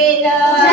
Ela.